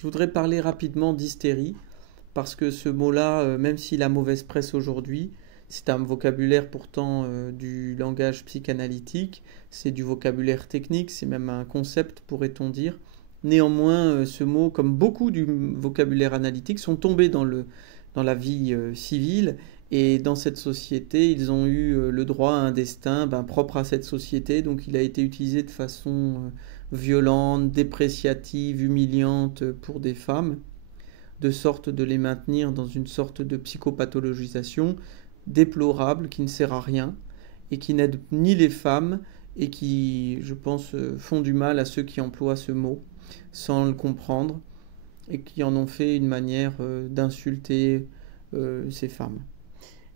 Je voudrais parler rapidement d'hystérie, parce que ce mot-là, même s'il a mauvaise presse aujourd'hui, c'est un vocabulaire pourtant du langage psychanalytique, c'est du vocabulaire technique, c'est même un concept, pourrait-on dire. Néanmoins, ce mot, comme beaucoup du vocabulaire analytique, sont tombés dans la vie civile, et dans cette société, ils ont eu le droit à un destin propre à cette société, donc il a été utilisé de façon violente, dépréciative, humiliante pour des femmes, de sorte de les maintenir dans une sorte de psychopathologisation déplorable qui ne sert à rien et qui n'aide ni les femmes et qui, je pense, font du mal à ceux qui emploient ce mot sans le comprendre et qui en ont fait une manière d'insulter ces femmes.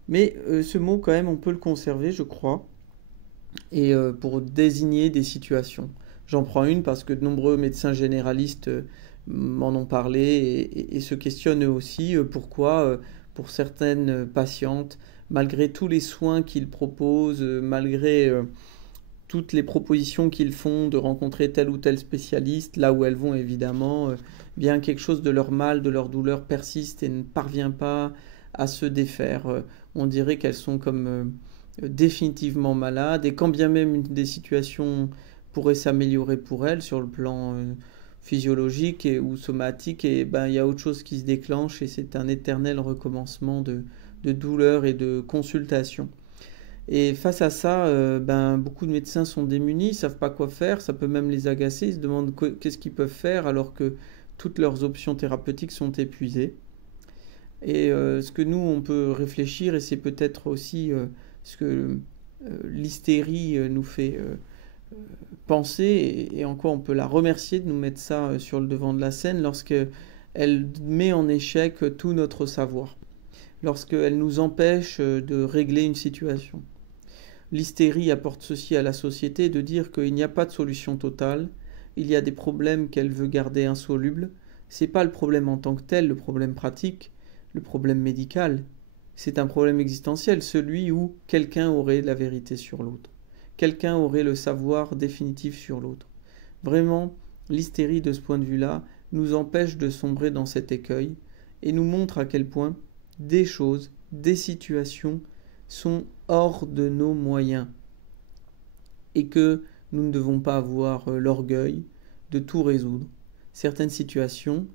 Mais ce mot, quand même, on peut le conserver, je crois, et pour désigner des situations. J'en prends une parce que de nombreux médecins généralistes m'en ont parlé et se questionnent eux aussi pourquoi, pour certaines patientes, malgré tous les soins qu'ils proposent, malgré toutes les propositions qu'ils font de rencontrer tel ou tel spécialiste, là où elles vont évidemment, bien quelque chose de leur mal, de leur douleur persiste et ne parvient pas à se défaire. On dirait qu'elles sont comme définitivement malades et quand bien même une des situations pourrait s'améliorer pour elles sur le plan physiologique ou somatique, et ben il y a autre chose qui se déclenche et c'est un éternel recommencement de douleur et de consultation. Et face à ça, beaucoup de médecins sont démunis, ils savent pas quoi faire, ça peut même les agacer, ils se demandent qu'est-ce qu'ils peuvent faire alors que toutes leurs options thérapeutiques sont épuisées. Et ce que nous, on peut réfléchir, et c'est peut-être aussi ce que l'hystérie nous fait penser, et en quoi on peut la remercier de nous mettre ça sur le devant de la scène, lorsqu'elle met en échec tout notre savoir, lorsqu'elle nous empêche de régler une situation. L'hystérie apporte ceci à la société, de dire qu'il n'y a pas de solution totale, il y a des problèmes qu'elle veut garder insolubles. C'est pas le problème en tant que tel, le problème pratique, le problème médical. C'est un problème existentiel, celui où quelqu'un aurait la vérité sur l'autre. Quelqu'un aurait le savoir définitif sur l'autre. Vraiment, l'hystérie de ce point de vue-là nous empêche de sombrer dans cet écueil et nous montre à quel point des choses, des situations sont hors de nos moyens et que nous ne devons pas avoir l'orgueil de tout résoudre. Certaines situations,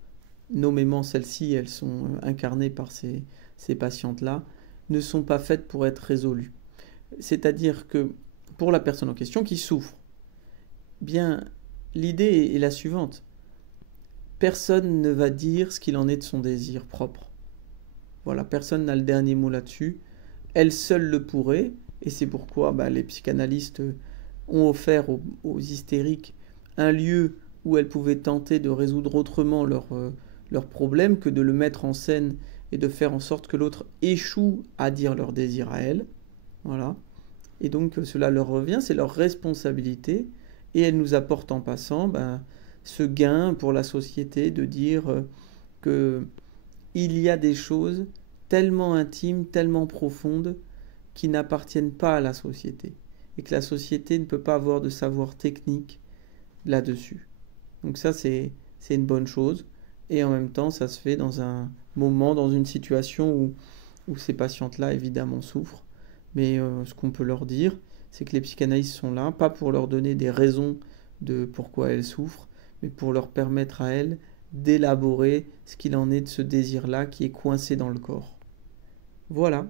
nommément celles-ci, elles sont incarnées par ces patientes-là, ne sont pas faites pour être résolues. C'est-à-dire que pour la personne en question qui souffre, bien, l'idée est la suivante. Personne ne va dire ce qu'il en est de son désir propre. Voilà, personne n'a le dernier mot là-dessus. Elle seule le pourrait, et c'est pourquoi les psychanalystes ont offert aux hystériques un lieu où elles pouvaient tenter de résoudre autrement leur problème que de le mettre en scène et de faire en sorte que l'autre échoue à dire leur désir à elle. Voilà. Et donc cela leur revient, c'est leur responsabilité, et elles nous apportent en passant ce gain pour la société de dire que il y a des choses tellement intimes, tellement profondes, qui n'appartiennent pas à la société, et que la société ne peut pas avoir de savoir technique là-dessus. Donc ça, c'est une bonne chose, et en même temps, ça se fait dans un moment, dans une situation où ces patientes-là, évidemment, souffrent. Mais ce qu'on peut leur dire, c'est que les psychanalystes sont là, pas pour leur donner des raisons de pourquoi elles souffrent, mais pour leur permettre à elles d'élaborer ce qu'il en est de ce désir-là qui est coincé dans le corps. Voilà.